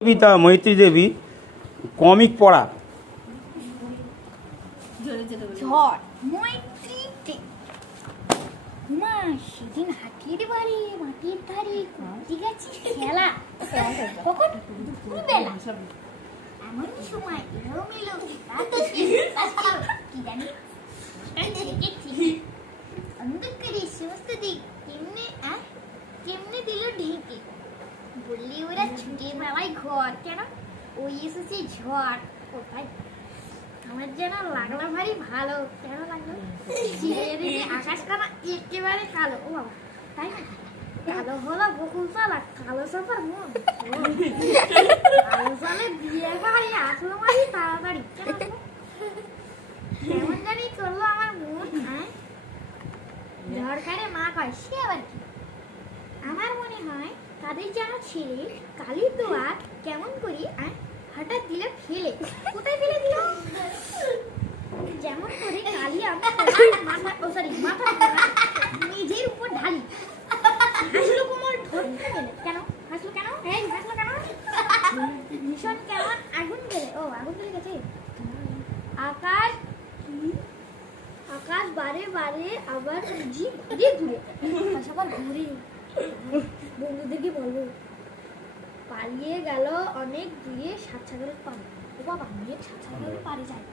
কবিতা মৈত্রী দেবী কমিক পড়া। ঝড় মৈত্রী মা সেদিন হাতির বাড়ি মাটির ধারে কুড়ি গাছি খেলা কখন দুপুরবেলা এমন সময় এলোমেলো কি জানি অন্ধকারে সমস্ত দিক কেমনে দিল ঢেকে বললি ওরা ছুটে বেলায় ঘর কেন ওই এসেছে ঝড় কোথায় আমার যেন লাগলো ভারী ভালো কেন লাগলো আকাশখানা একেবারে কালো ও বাবা তাই না কালো হলো বকুল তলা কালো সফর মন কালো সালে বিয়ে ভাই আসলো মারি তাড়াতাড়ি কেমন জানি করলো আমার মন ঝড় খাইরে মা কয় সে আবার কি আমার মনে হয় তাদের যেন ছেড়ে কালির দোয়া কেমন করি হঠাৎ দিলে ফেলে কোথায় ফেলে দিল যেমন করে কালি মাথা নিজের উপর ঢালি হাসলো কোমল ঠোঁটটা গেলে কেন হাসলো কেন হাসলো কেন ভীষণ কেমন আগুন গেলে ও আগুন গেলে গেছে আকাশ বারে বারে আবার ঘুরে ঘুরে আবার ঘুরে বন্ধুদেরকে বলবো পালিয়ে গেল অনেক দূরে সাত সাগরের পাড়ে ও বাবা অনেক সাত সাগরের পাড়ে যায়